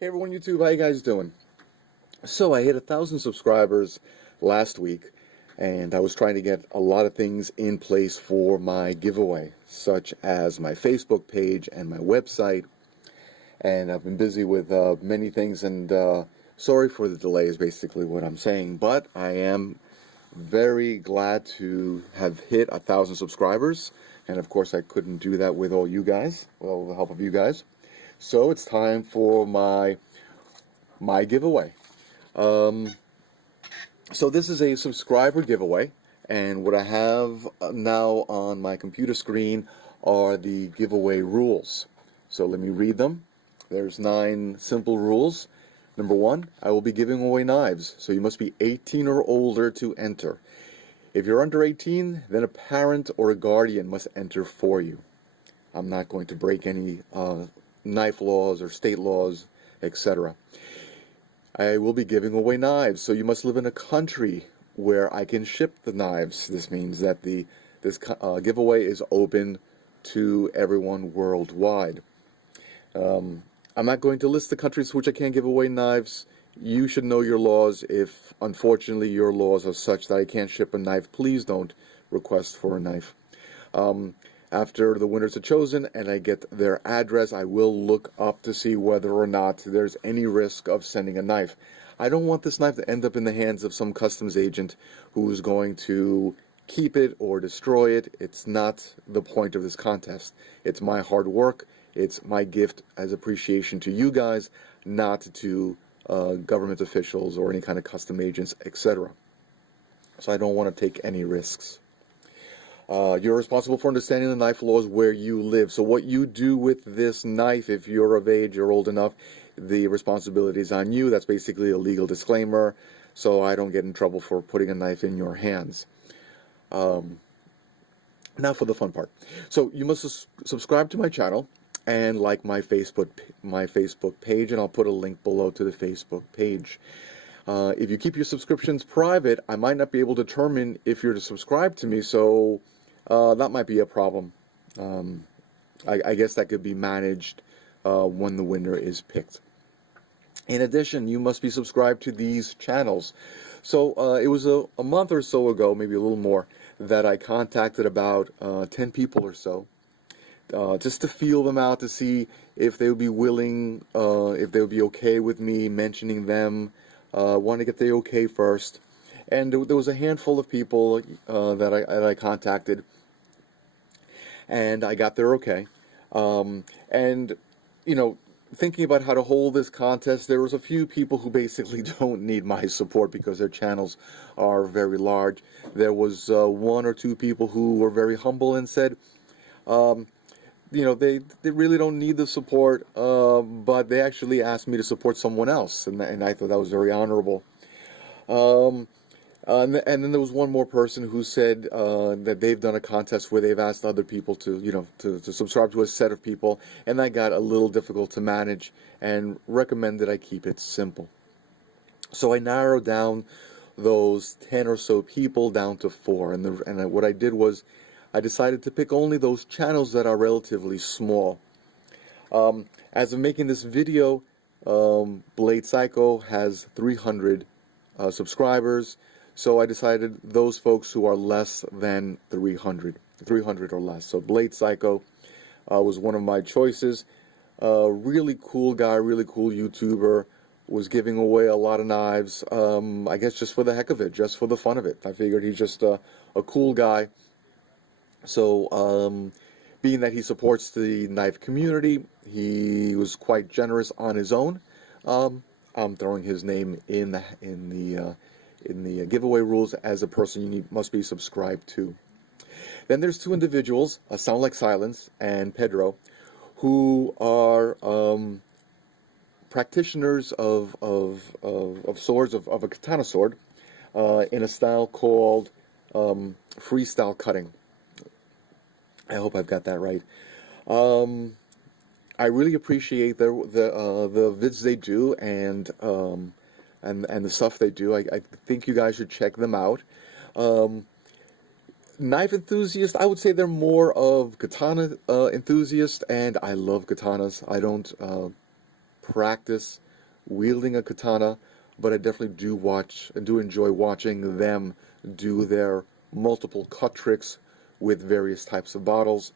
Hey everyone, YouTube, how you guys doing? So I hit 1,000 subscribers last week, and I was trying to get a lot of things in place for my giveaway, such as my Facebook page and my website. And I've been busy with many things, and sorry for the delay is basically what I'm saying. But I am very glad to have hit 1,000 subscribers, and of course I couldn't do that with all you guys, with all the help of you guys. So it's time for my giveaway. So this is a subscriber giveaway, and what I have now on my computer screen are the giveaway rules. So let me read them. There's 9 simple rules. Number 1, I will be giving away knives, so you must be 18 or older to enter. If you're under 18, then a parent or a guardian must enter for you. I'm not going to break any knife laws or state laws, etc. I will be giving away knives, so you must live in a country where I can ship the knives. This means that this giveaway is open to everyone worldwide. I'm not going to list the countries to which I can't give away knives. You should know your laws. If, unfortunately, your laws are such that I can't ship a knife, please don't request for a knife. After the winners are chosen and I get their address, I will look up to see whether or not there's any risk of sending a knife. I don't want this knife to end up in the hands of some customs agent who is going to keep it or destroy it. It's not the point of this contest. It's my hard work. It's my gift as appreciation to you guys, not to government officials or any kind of custom agents, etc. So I don't want to take any risks. You're responsible for understanding the knife laws where you live. So what you do with this knife, if you're of age or old enough, the responsibility is on you. That's basically a legal disclaimer, so I don't get in trouble for putting a knife in your hands. Now for the fun part. So you must subscribe to my channel and like my Facebook page, and I'll put a link below to the Facebook page. If you keep your subscriptions private, I might not be able to determine if you're to subscribe to me, so that might be a problem. I guess that could be managed when the winner is picked. In addition, you must be subscribed to these channels. So it was a month or so ago, maybe a little more, that I contacted about 10 people or so, just to feel them out, to see if they would be willing, if they would be okay with me mentioning them. Want to get the okay first, and there was a handful of people that I contacted, and I got their okay. And you know, thinking about how to hold this contest, there was a few people who basically don't need my support because their channels are very large. There was 1 or 2 people who were very humble and said, you know, they really don't need the support, but they actually asked me to support someone else, and I thought that was very honorable. And then there was one more person who said that they've done a contest where they've asked other people to, you know, to subscribe to a set of people, and that got a little difficult to manage, and recommended I keep it simple. So I narrowed down those 10 or so people down to 4, and what I did was I decided to pick only those channels that are relatively small. As of making this video, Blade Psycho has 300 subscribers, so I decided those folks who are less than 300 or less. So Blade Psycho was one of my choices. Really cool guy, really cool YouTuber, was giving away a lot of knives, I guess just for the heck of it, just for the fun of it. I figured he's just a cool guy. So, being that he supports the knife community, he was quite generous on his own. I'm throwing his name in the giveaway rules as a person you must be subscribed to. Then there's 2 individuals, Sound Like Silence and Pedro, who are practitioners of swords, of a katana sword, in a style called freestyle cutting. I hope I've got that right. I really appreciate the vids they do and the stuff they do. I think you guys should check them out. Knife enthusiast, I would say they're more of katana enthusiast, and I love katanas. I don't practice wielding a katana, but I definitely do enjoy watching them do their multiple cut tricks with various types of bottles.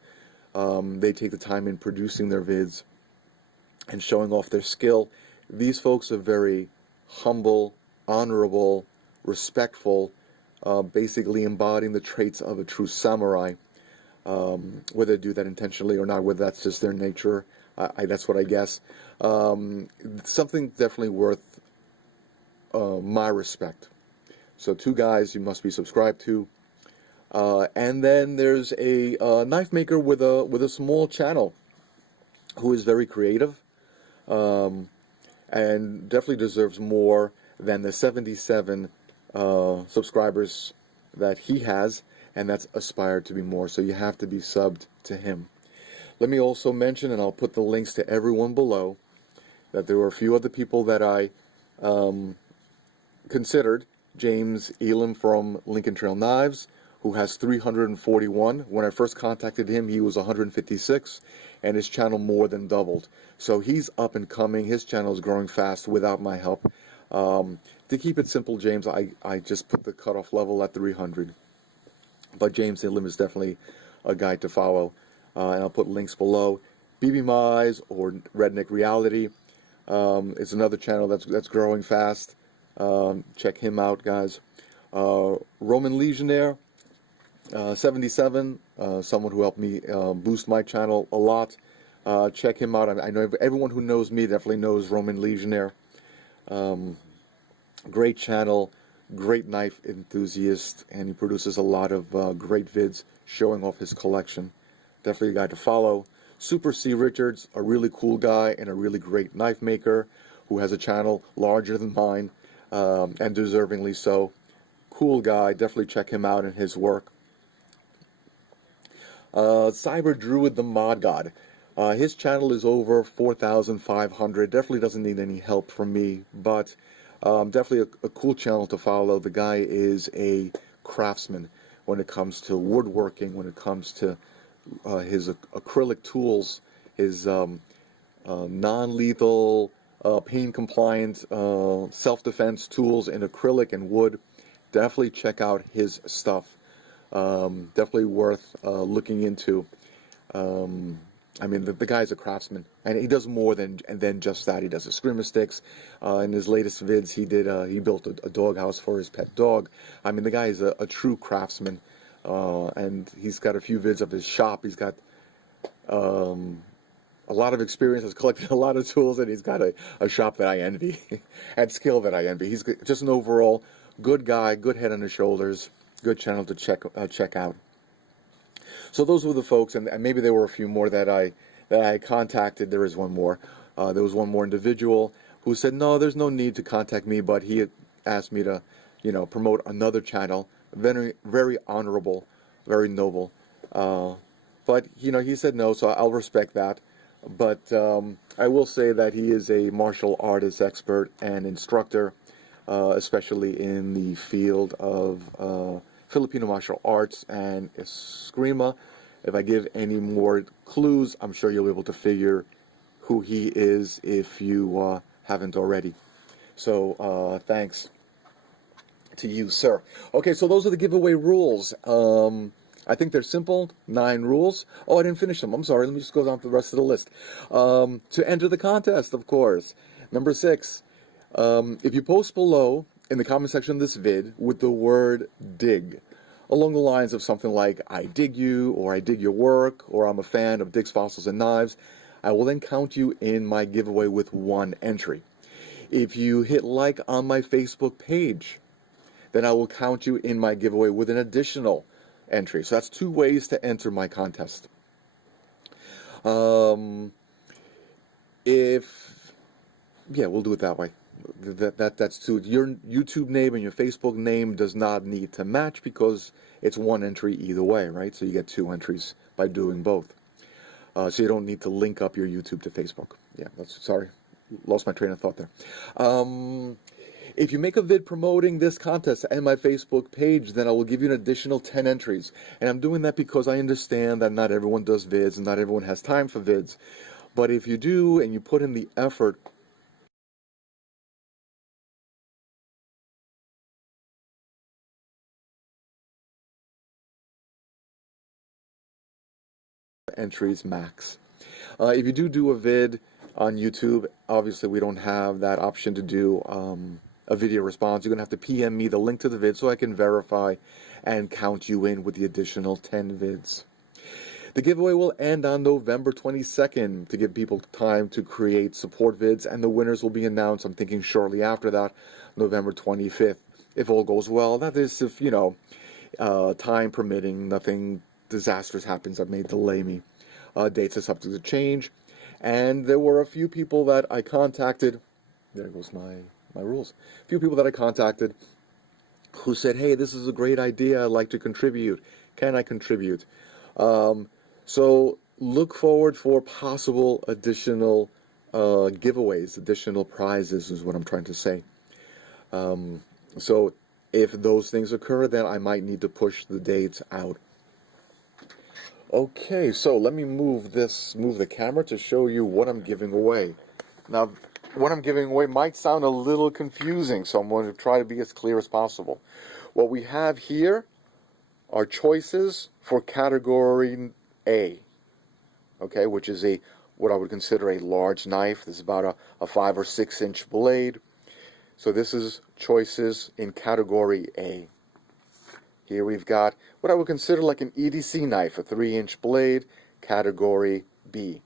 They take the time in producing their vids and showing off their skill. These folks are very humble, honorable, respectful, basically embodying the traits of a true samurai. Whether they do that intentionally or not, whether that's just their nature, that's what I guess. Something definitely worth my respect. So two guys you must be subscribed to. And then there's a knife maker with a small channel who is very creative, and definitely deserves more than the 77 subscribers that he has, and that's aspired to be more. So you have to be subbed to him. Let me also mention, and I'll put the links to everyone below, that there were a few other people that I considered. James Elam from Lincoln Trail Knives, who has 341. When I first contacted him, he was 156, and his channel more than doubled. So he's up and coming. His channel is growing fast without my help. To keep it simple, James, I just put the cutoff level at 300. But James Elam is definitely a guy to follow. And I'll put links below. BB Mize or Redneck Reality is another channel that's growing fast. Check him out, guys. Roman Legionnaire 77, someone who helped me boost my channel a lot. Check him out. I know everyone who knows me definitely knows Roman Legionnaire. Great channel, great knife enthusiast, and he produces a lot of great vids showing off his collection. Definitely a guy to follow. Super C. Richards, a really cool guy and a really great knife maker who has a channel larger than mine, and deservingly so. Cool guy, definitely check him out and his work. Cyber Druid the Mod God. His channel is over 4,500. Definitely doesn't need any help from me, but definitely a cool channel to follow. The guy is a craftsman when it comes to woodworking, when it comes to his acrylic tools, his non-lethal, pain-compliant self-defense tools in acrylic and wood. Definitely check out his stuff. Definitely worth looking into. I mean, the guy's a craftsman, and he does more than just that. He does eskrima sticks. In his latest vids, he built a doghouse for his pet dog. I mean, the guy is a true craftsman, and he's got a few vids of his shop. He's got a lot of experience, has collected a lot of tools, and he's got a shop that I envy, and skill that I envy. He's just an overall good guy, good head on his shoulders, good channel to check out. So those were the folks, and maybe there were a few more that I contacted. There is one more. There was one more individual who said, no, there's no need to contact me, but he had asked me to, promote another channel. Very, very honorable, very noble. But, he said no, so I'll respect that. But I will say that he is a martial artist expert and instructor, especially in the field of Filipino martial arts and eskrima. If I give any more clues, I'm sure you'll be able to figure who he is if you haven't already. So thanks to you, sir. Okay, so those are the giveaway rules. I think they're simple, 9 rules. Oh, I didn't finish them. I'm sorry. Let me just go down to the rest of the list. To enter the contest, of course. Number 6, if you post below in the comment section of this vid with the word dig, along the lines of something like, I dig you, or I dig your work, or I'm a fan of DigsFossils and knives, I will then count you in my giveaway with 1 entry. If you hit like on my Facebook page, then I will count you in my giveaway with an additional entry. So that's 2 ways to enter my contest. We'll do it that way. That's 2. Your YouTube name and your Facebook name does not need to match because it's 1 entry either way, right? So you get 2 entries by doing both. So you don't need to link up your YouTube to Facebook. Yeah, sorry, lost my train of thought there. If you make a vid promoting this contest and my Facebook page, then I will give you an additional 10 entries. And I'm doing that because I understand that not everyone does vids and not everyone has time for vids. But if you do and you put in the effort entries max. If you do a vid on YouTube, obviously we don't have that option to do a video response. You're going to have to PM me the link to the vid so I can verify and count you in with the additional 10 vids. The giveaway will end on November 22nd to give people time to create support vids, and the winners will be announced, I'm thinking shortly after that, November 25th. If all goes well, that is if, time permitting, nothing disastrous happens that may delay me. Dates are subject to change. And there were a few people that I contacted. There goes my rules. A few people that I contacted who said, hey, this is a great idea. I'd like to contribute. Can I contribute? So look forward for possible additional giveaways, additional prizes is what I'm trying to say. So if those things occur, then I might need to push the dates out. Okay, so let me move the camera to show you what I'm giving away. Now, what I'm giving away might sound a little confusing, so I'm going to try to be as clear as possible. What we have here are choices for category A, okay, which is what I would consider a large knife. This is about a 5 or 6 inch blade. So this is choices in category A. Here we've got what I would consider like an EDC knife, a 3-inch blade, category B.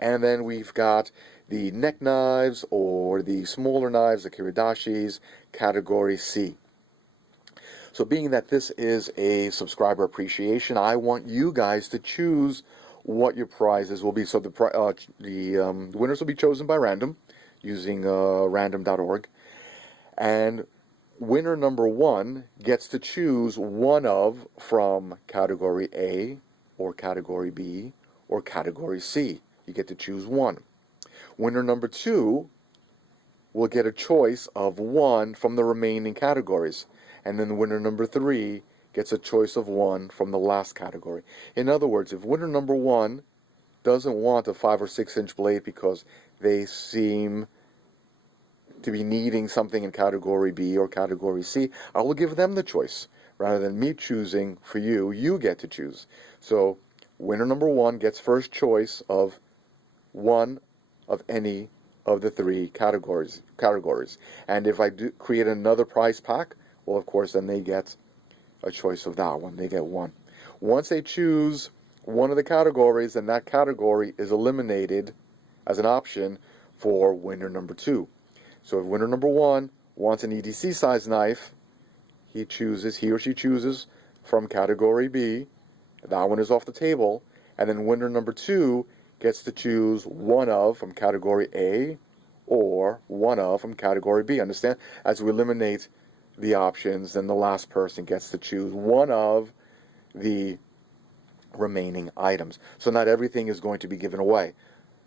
And then we've got the neck knives or the smaller knives, the kiridashis, category C. So being that this is a subscriber appreciation, I want you guys to choose what your prizes will be. So the winners will be chosen by random using random.org. And winner number 1 gets to choose one of from category A or category B or category C. You get to choose one. Winner number 2 will get a choice of one from the remaining categories. And then winner number 3 gets a choice of one from the last category. In other words, if winner number 1 doesn't want a 5 or 6 inch blade because they seem to be needing something in category B or category C, I will give them the choice. Rather than me choosing for you, you get to choose. So winner number 1 gets first choice of one of any of the 3 categories. And if I do create another prize pack, well, of course, then they get a choice of that one. They get one. Once they choose one of the categories, then that category is eliminated as an option for winner number 2. So if winner number 1 wants an EDC size knife, he or she chooses from category B. That one is off the table. And then winner number 2 gets to choose one of from category A or one of from category B. Understand? As we eliminate the options, then the last person gets to choose one of the remaining items. So not everything is going to be given away.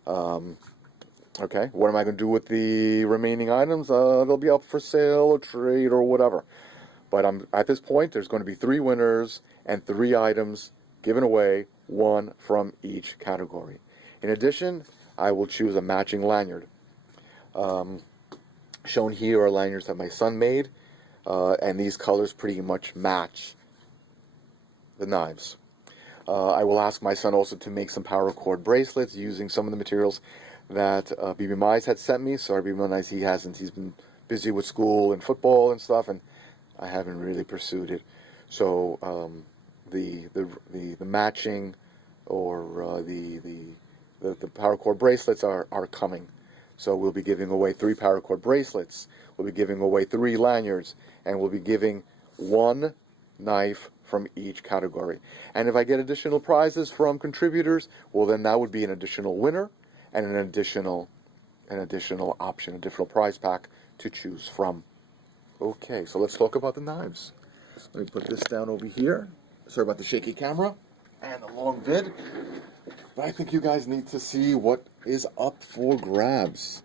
Okay, what am I going to do with the remaining items? They'll be up for sale or trade or whatever. But at this point, there's going to be 3 winners and 3 items given away, one from each category. In addition, I will choose a matching lanyard. Shown here are lanyards that my son made, and these colors pretty much match the knives. I will ask my son also to make some paracord bracelets using some of the materials that BB Mize had sent me. Sorry, BB Mize, he hasn't. He's been busy with school and football and stuff, and I haven't really pursued it. So the matching or the paracord bracelets are coming. So we'll be giving away 3 paracord bracelets. We'll be giving away 3 lanyards, and we'll be giving 1 knife from each category. And if I get additional prizes from contributors, well, then that would be an additional winner and an additional option, additional prize pack to choose from. Okay, so let's talk about the knives. Let me put this down over here. Sorry about the shaky camera and the long vid, but I think you guys need to see what is up for grabs.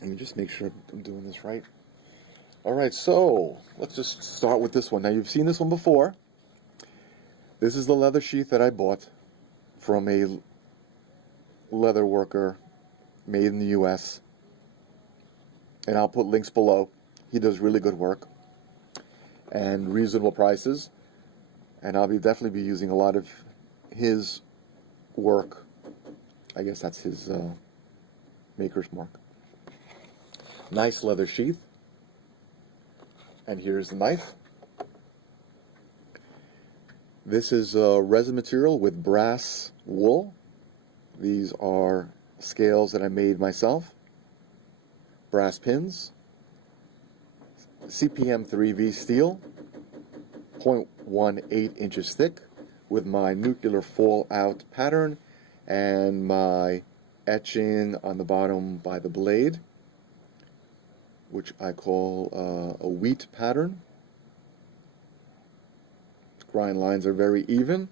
Let me just make sure I'm doing this right. Alright, so let's just start with this one. Now, you've seen this one before. This is the leather sheath that I bought from a leather worker made in the US, and I'll put links below. He does really good work and reasonable prices, And I'll definitely be using a lot of his work. I guess that's his maker's mark. Nice leather sheath. And here's the knife. This is resin material with brass wool. These are scales that I made myself. Brass pins. CPM 3V steel. 0.18 inches thick, with my nuclear fallout pattern and my etching on the bottom by the blade, which I call a wheat pattern. Grind lines are very even.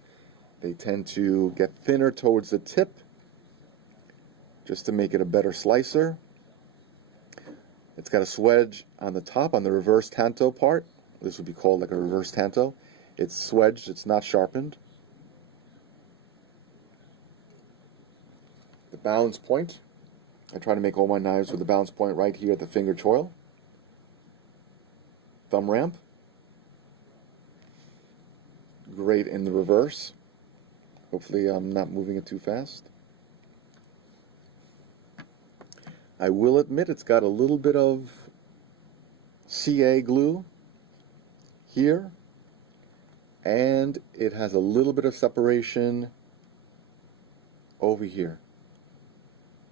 They tend to get thinner towards the tip just to make it a better slicer. It's got a swedge on the top, on the reverse tanto part. This would be called like a reverse tanto. It's swedged, it's not sharpened. The balance point. I try to make all my knives with the balance point right here at the finger choil. Thumb ramp. Great in the reverse. Hopefully I'm not moving it too fast. I will admit it's got a little bit of CA glue here, and it has a little bit of separation over here.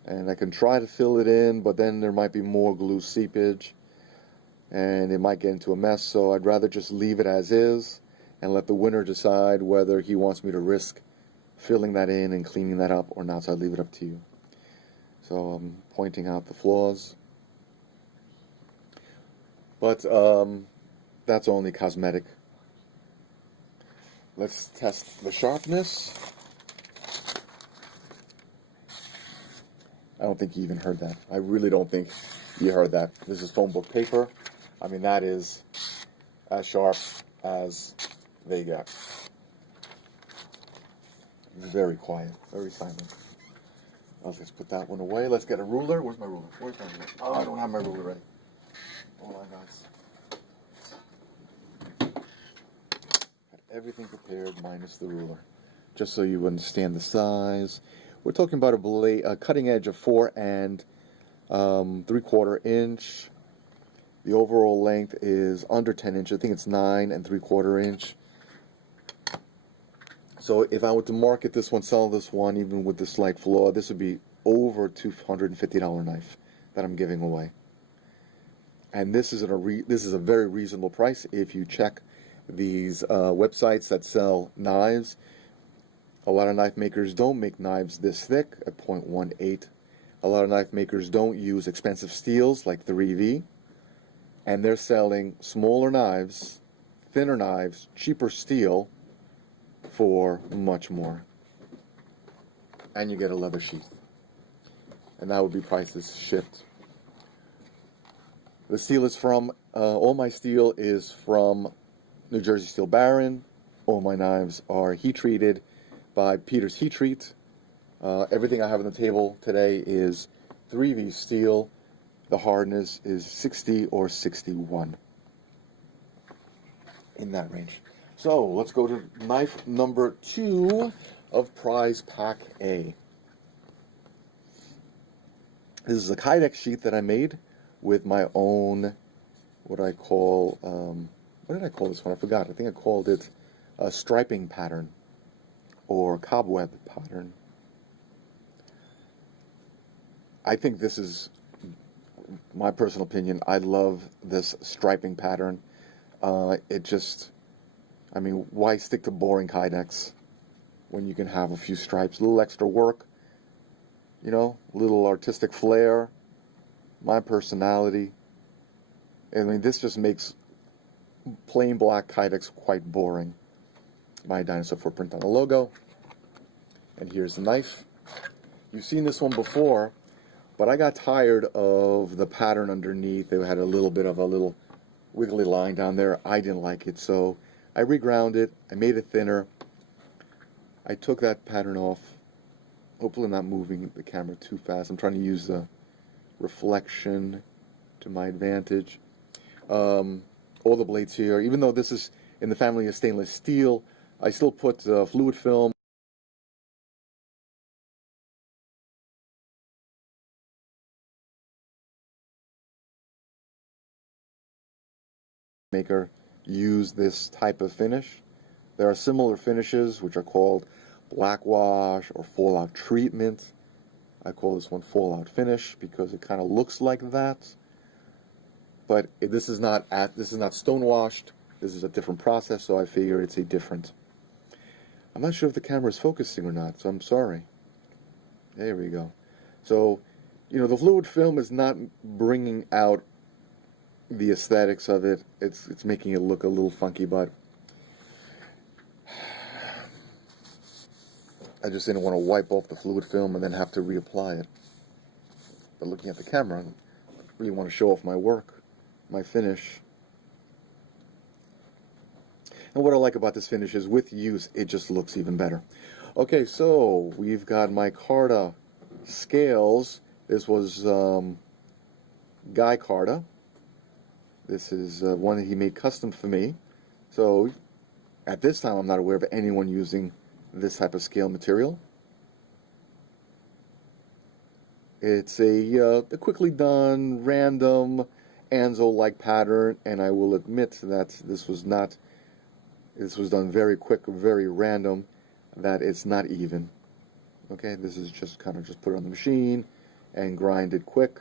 And I can try to fill it in, but then there might be more glue seepage, and it might get into a mess, so I'd rather just leave it as is and let the winner decide whether he wants me to risk filling that in and cleaning that up or not, so I'd leave it up to you. So I'm pointing out the flaws. But that's only cosmetic. Let's test the sharpness. I don't think you even heard that. I really don't think you heard that. This is phone book paper. I mean, that is as sharp as they get. Very quiet, very silent. Let's put that one away. Let's get a ruler. Where's my ruler? Where's my ruler? Oh, I don't have my ruler ready. Hold on, guys. Got everything prepared minus the ruler, just so you understand the size. We're talking about a cutting edge of 4 3/4 inch. The overall length is under 10 inches. I think it's 9 3/4 inch. So if I were to market this one, sell this one, even with the slight flaw, this would be over $250 knife that I'm giving away. And this is a very reasonable price if you check these websites that sell knives. A lot of knife makers don't make knives this thick at 0.18. A lot of knife makers don't use expensive steels like 3V. And they're selling smaller knives, thinner knives, cheaper steel for much more. And you get a leather sheath. And that would be prices shipped. The steel is from, all my steel is from New Jersey Steel Baron. All my knives are heat treated by Peter's Heat Treat. Everything I have on the table today is 3V steel. The hardness is 60 or 61. In that range. So let's go to knife number 2 of prize pack A. This is a Kydex sheath that I made with my own, what did I call this one? I forgot. I think I called it a striping pattern or cobweb pattern. I think this is my personal opinion. I love this striping pattern. It just, I mean, why stick to boring Kydex when you can have a few stripes, a little extra work, you know, a little artistic flair, my personality. I mean, this just makes plain black Kydex quite boring. My dinosaur footprint on the logo. And here's the knife. You've seen this one before, but I got tired of the pattern underneath. It had a little bit of a little wiggly line down there. I didn't like it, so I reground it. I made it thinner. I took that pattern off. Hopefully I'm not moving the camera too fast. I'm trying to use the reflection to my advantage. All the blades here, even though this is in the family of stainless steel, I still put fluid film maker use this type of finish. There are similar finishes which are called black wash or fallout treatment. I call this one fallout finish because it kind of looks like that. But this is not stone washed. This is a different process, so I figure it's a different. I'm not sure if the camera is focusing or not, so I'm sorry. There we go. So, the fluid film is not bringing out the aesthetics of it. It's making it look a little funky, but I just didn't want to wipe off the fluid film and then have to reapply it. But looking at the camera, I really want to show off my work, my finish. And what I like about this finish is with use, it just looks even better. Okay, so we've got my Carta scales. This was Guy Carta. This is one that he made custom for me. So at this time, I'm not aware of anyone using this type of scale material. It's a quickly done, random, Anzo-like pattern, and I will admit that this was done very quick, very random, that it's not even. Okay, this is just kind of just put it on the machine and grind it quick.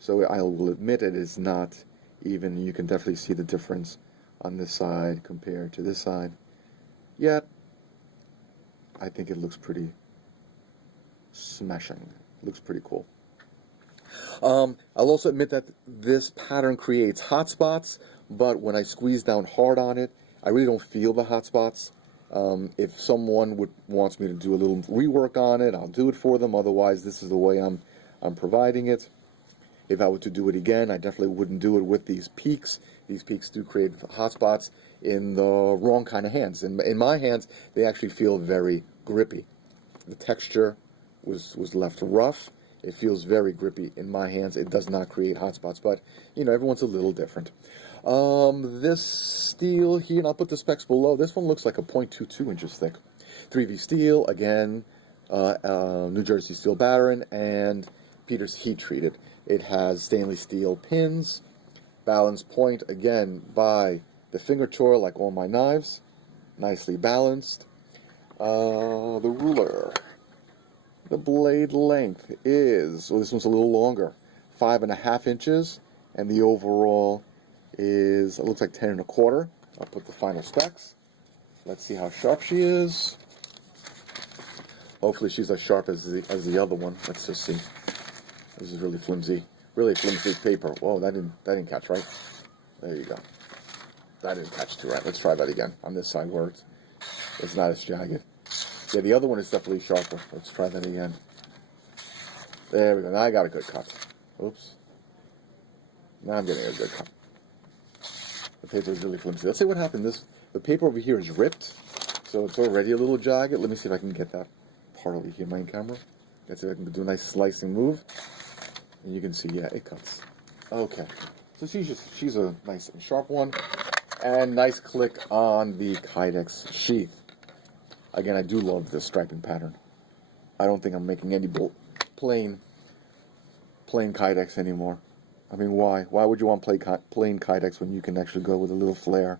So I will admit it is not even. You can definitely see the difference on this side compared to this side. Yet, I think it looks pretty smashing. It looks pretty cool. I'll also admit that this pattern creates hot spots, but when I squeeze down hard on it, I really don't feel the hot spots. If someone wants me to do a little rework on it, I'll do it for them. Otherwise, this is the way I'm providing it. If I were to do it again, I definitely wouldn't do it with these peaks. These peaks do create hot spots in the wrong kind of hands. In my hands, they actually feel very grippy. The texture was left rough. It feels very grippy in my hands. It does not create hot spots, but everyone's a little different. This steel here, and I'll put the specs below. This one looks like a 0.22 inches thick. 3V steel, again, New Jersey steel battering, and Peter's heat treated. It has stainless steel pins, balance point, again, by the finger tool, like all my knives, nicely balanced. The ruler, the blade length is, this one's a little longer, 5.5 inches, and the overall is, it looks like 10 1/4. I'll put the final specs. Let's see how sharp she is. Hopefully she's as sharp as the other one. Let's just see. This is really flimsy paper. Whoa, that didn't catch right. There you go. That didn't catch too right. Let's try that again on this side where it's not as jagged. Yeah, the other one is definitely sharper. Let's try that again. There we go. Now I got a good cut. Oops. Now I'm getting a good cut. The paper is really flimsy. Let's see what happened. The paper over here is ripped, so it's already a little jagged. Let me see if I can get that part over here, main camera. Let's see if I can do a nice slicing move. And you can see, yeah, it cuts. Okay. So she's a nice and sharp one. And nice click on the Kydex sheath. Again, I do love this striping pattern. I don't think I'm making any plain Kydex anymore. I mean, why? Why would you want plain Kydex when you can actually go with a little flair?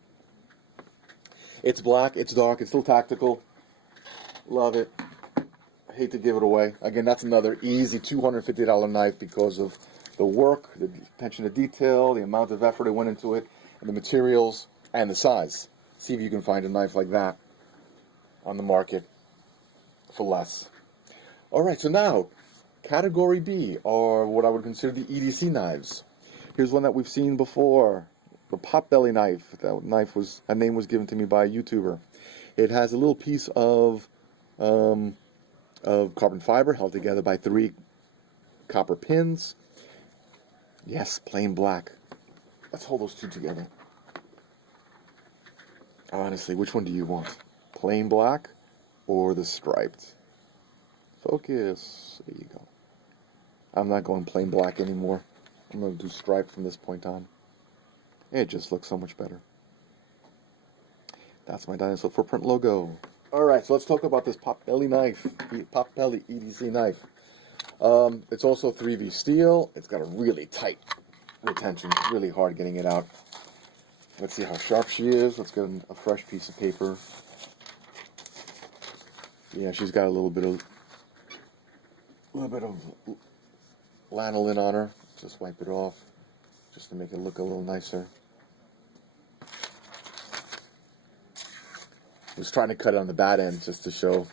It's black, it's dark, it's still tactical. Love it. I hate to give it away. Again, that's another easy $250 knife because of the work, the attention to detail, the amount of effort that went into it, and the materials, and the size. See if you can find a knife like that on the market for less. Alright, so now, Category B are what I would consider the EDC knives. Here's one that we've seen before, the Potbelly knife. That name was given to me by a YouTuber. It has a little piece of carbon fiber held together by 3 copper pins. Yes, plain black. Let's hold those two together. Honestly, which one do you want? Plain black or the striped? Focus. There you go. I'm not going plain black anymore. I'm going to do striped from this point on. It just looks so much better. That's my Dinosaur Footprint logo. Alright, so let's talk about this Potbelly knife, Potbelly EDC knife. It's also 3V steel. It's got a really tight retention. It's really hard getting it out. Let's see how sharp she is. Let's get a fresh piece of paper. Yeah, she's got a little bit of lanolin on her. Just wipe it off, just to make it look a little nicer. I was trying to cut it on the bad end just to show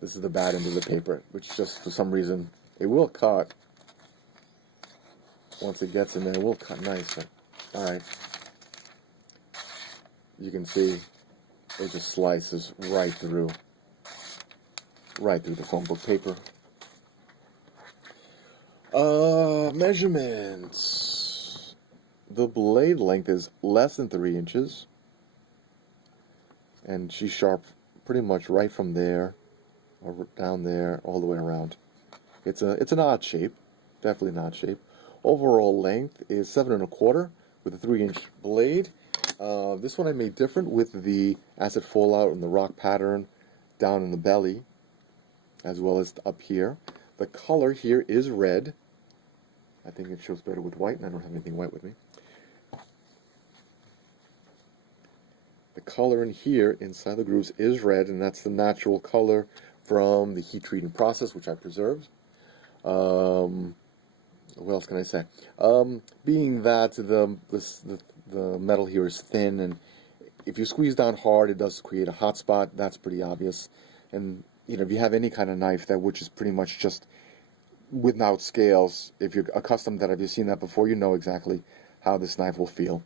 this is the bad end of the paper, which just for some reason it will cut. Once it gets in there, it will cut nicer. Alright. You can see it just slices right through the phone book paper. Measurements. The blade length is less than 3 inches. And she's sharp pretty much right from there, or down there, all the way around. It's an odd shape. Definitely an odd shape. Overall length is 7 1/4 with a 3-inch blade. This one I made different with the acid fallout and the rock pattern down in the belly, as well as up here. The color here is red. I think it shows better with white, and I don't have anything white with me. The color in here, inside the grooves, is red, and that's the natural color from the heat treating process, which I preserved. What else can I say? Being that the metal here is thin, and if you squeeze down hard, it does create a hot spot. That's pretty obvious. And you know, if you have any kind of knife which is pretty much just without scales, if you're accustomed to that, if you've seen that before, you know exactly how this knife will feel.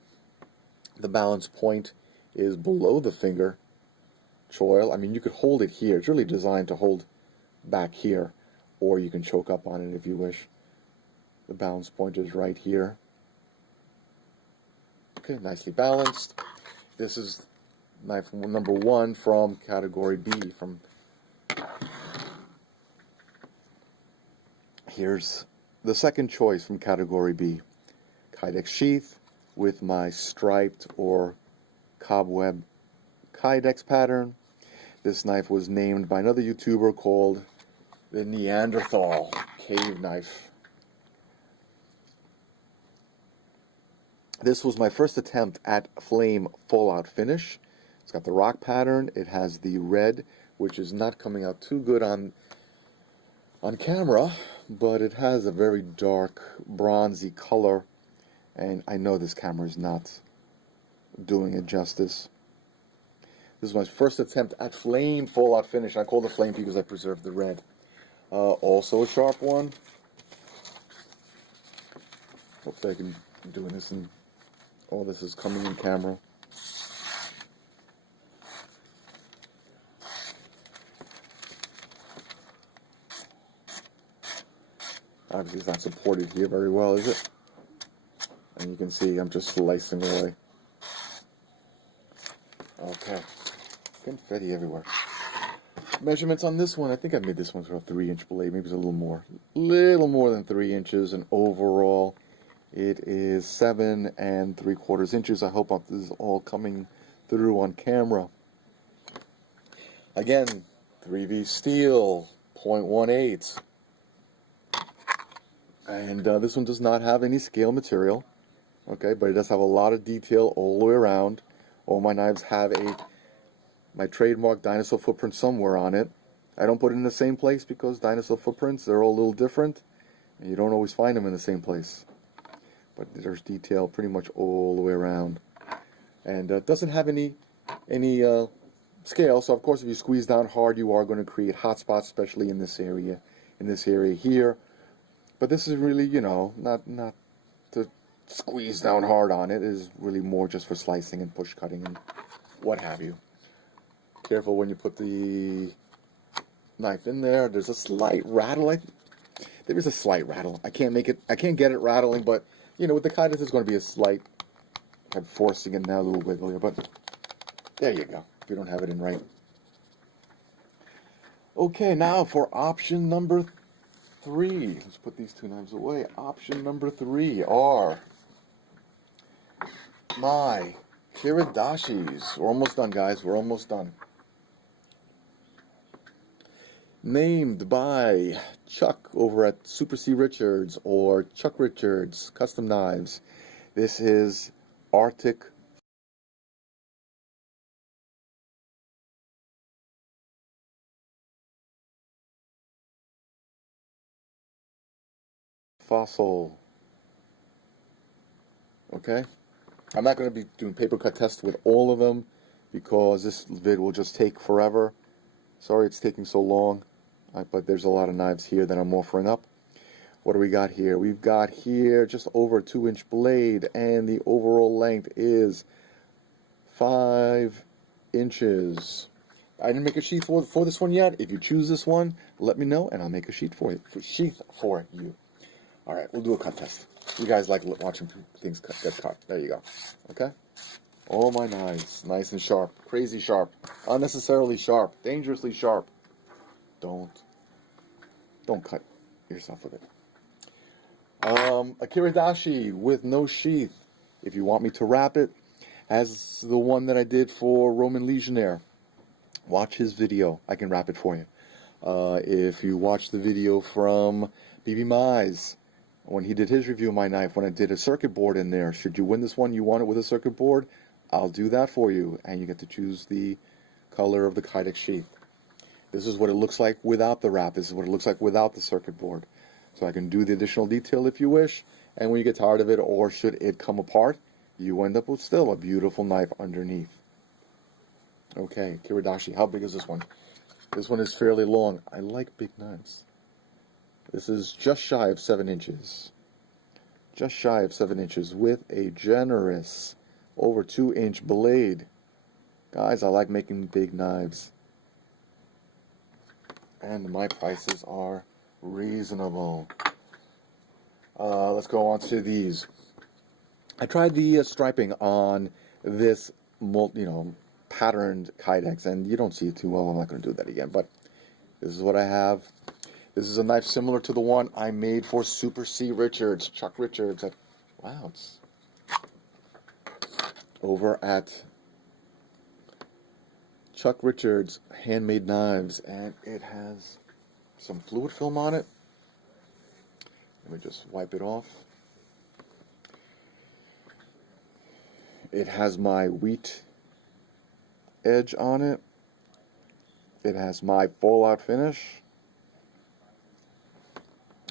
The balance point is below the finger choil. I mean, you could hold it here. It's really designed to hold back here, or you can choke up on it if you wish. The balance point is right here. Okay, nicely balanced. This is knife number 1 from category B. Here's the second choice from category B. Kydex sheath with my striped or cobweb Kydex pattern. This knife was named by another YouTuber called the Neanderthal cave knife. This was my first attempt at flame fallout finish. It's got the rock pattern. It has the red, which is not coming out too good on camera, but it has a very dark bronzy color, and I know this camera is not doing it justice. This is my first attempt at flame fallout finish. I call it flame because I preserved the red. Also a sharp one. Hopefully I can do this and all this is coming in camera. Obviously it's not supported here very well, is it? And you can see I'm just slicing away. Okay. Confetti everywhere. Measurements on this one, I think I made this one for a 3-inch blade, maybe it's a little more. Little more than 3 inches, and overall it is 7 3/4 inches. I hope this is all coming through on camera. Again, 3V steel, 0.18. And this one does not have any scale material, okay, but it does have a lot of detail all the way around. All my knives have my trademark dinosaur footprint somewhere on it. I don't put it in the same place because dinosaur footprints, they're all a little different, and you don't always find them in the same place. But there's detail pretty much all the way around. And it doesn't have any scale, so of course if you squeeze down hard, you are going to create hot spots, especially in this area here. But this is really, you know, not to squeeze down hard on it. It is really more just for slicing and push cutting and what have you. Careful when you put the knife in there. There's a slight rattle. There is a slight rattle. I can't get it rattling, but you know, with the Kydex there's going to be a slight. I'm forcing it now, a little wiggle here, but there you go. If you don't have it in right. Okay, now for option number 3. Let's put these 2 knives away. Option number 3 are my Kiridashis. We're almost done, guys. We're almost done. Named by Chuck over at Super C Richards or Chuck Richards Custom Knives. This is Arctic Fossil. Okay? I'm not going to be doing paper cut tests with all of them because this vid will just take forever. Sorry it's taking so long, but there's a lot of knives here that I'm offering up. What do we got here? We've got here just over a 2-inch blade, and the overall length is 5 inches. I didn't make a sheath for this one yet. If you choose this one, let me know, and I'll make a sheath for you. All right, we'll do a cut test. You guys like watching things get cut. There you go. Okay? All my knives, nice and sharp. Crazy sharp. Unnecessarily sharp. Dangerously sharp. Don't cut yourself with it. A Kiridashi with no sheath. If you want me to wrap it, as the one that I did for Roman Legionnaire, watch his video. I can wrap it for you. If you watch the video from BB Mize, when he did his review of my knife, when I did a circuit board in there, should you win this one, you want it with a circuit board, I'll do that for you, and you get to choose the color of the Kydex sheath. This is what it looks like without the wrap. This is what it looks like without the circuit board. So I can do the additional detail if you wish, and when you get tired of it, or should it come apart, you end up with still a beautiful knife underneath. Okay, Kiridashi, how big is this one? This one is fairly long. I like big knives. This is just shy of 7 inches. Just shy of 7 inches with a generous over 2-inch blade. Guys, I like making big knives. And my prices are reasonable. Let's go on to these. I tried the striping on this, patterned Kydex, and you don't see it too well. I'm not going to do that again, but this is what I have. This is a knife similar to the one I made for Super C Richards, Chuck Richards. Wow, it's over at Chuck Richards Handmade Knives, and it has some fluid film on it. Let me just wipe it off. It has my wheat edge on it. It has my fallout finish.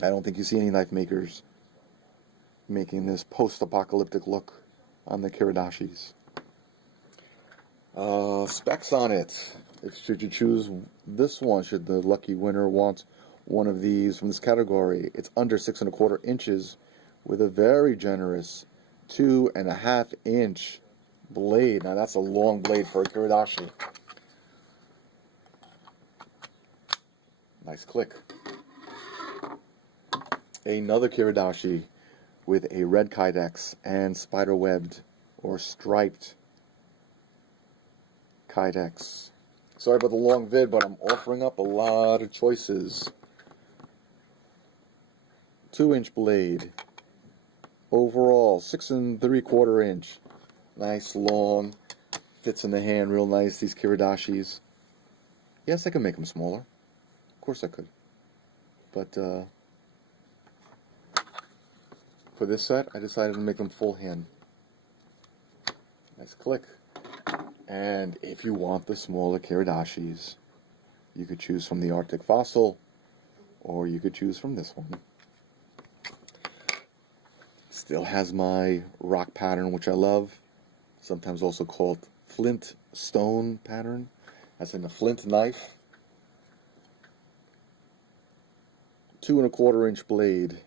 I don't think you see any knife makers making this post-apocalyptic look on the Kiridashis. Specs on it. Should you choose this one, should the lucky winner want one of these from this category, it's under 6 1/4 inches with a very generous 2.5 inch blade. Now that's a long blade for a Kiridashi. Nice click. Another Kiridashi with a red Kydex and spider-webbed or striped Kydex. Sorry about the long vid, but I'm offering up a lot of choices. 2-inch blade. Overall, 6 3/4 inch. Nice, long, fits in the hand real nice, these Kiridashis. Yes, I can make them smaller. Of course I could. But, for this set, I decided to make them full hand. Nice click. And if you want the smaller Kiridashis, you could choose from the Arctic Fossil, or you could choose from this one. Still has my rock pattern, which I love. Sometimes also called flint stone pattern, as in a flint knife. 2 1/4 inch blade.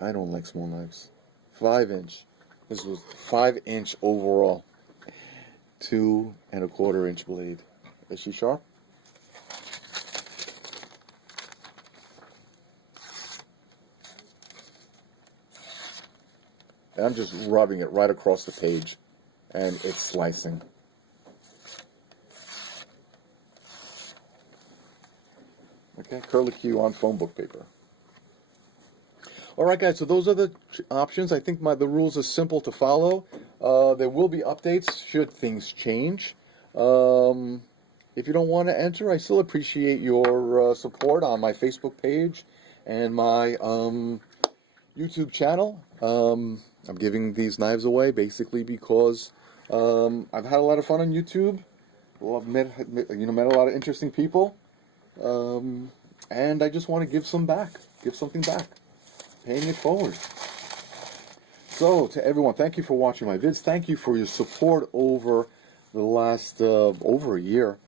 I don't like small knives. 5 inch. This was 5 inch overall. 2 1/4 inch blade. Is she sharp? And I'm just rubbing it right across the page, and it's slicing. Okay, curlicue on phone book paper. Alright guys, so those are the options. I think the rules are simple to follow. There will be updates should things change. If you don't want to enter, I still appreciate your support on my Facebook page and my YouTube channel. I'm giving these knives away basically because I've had a lot of fun on YouTube. Well, I've met a lot of interesting people, and I just want to give something back, paying it forward. So, to everyone, thank you for watching my vids. Thank you for your support over the last over a year.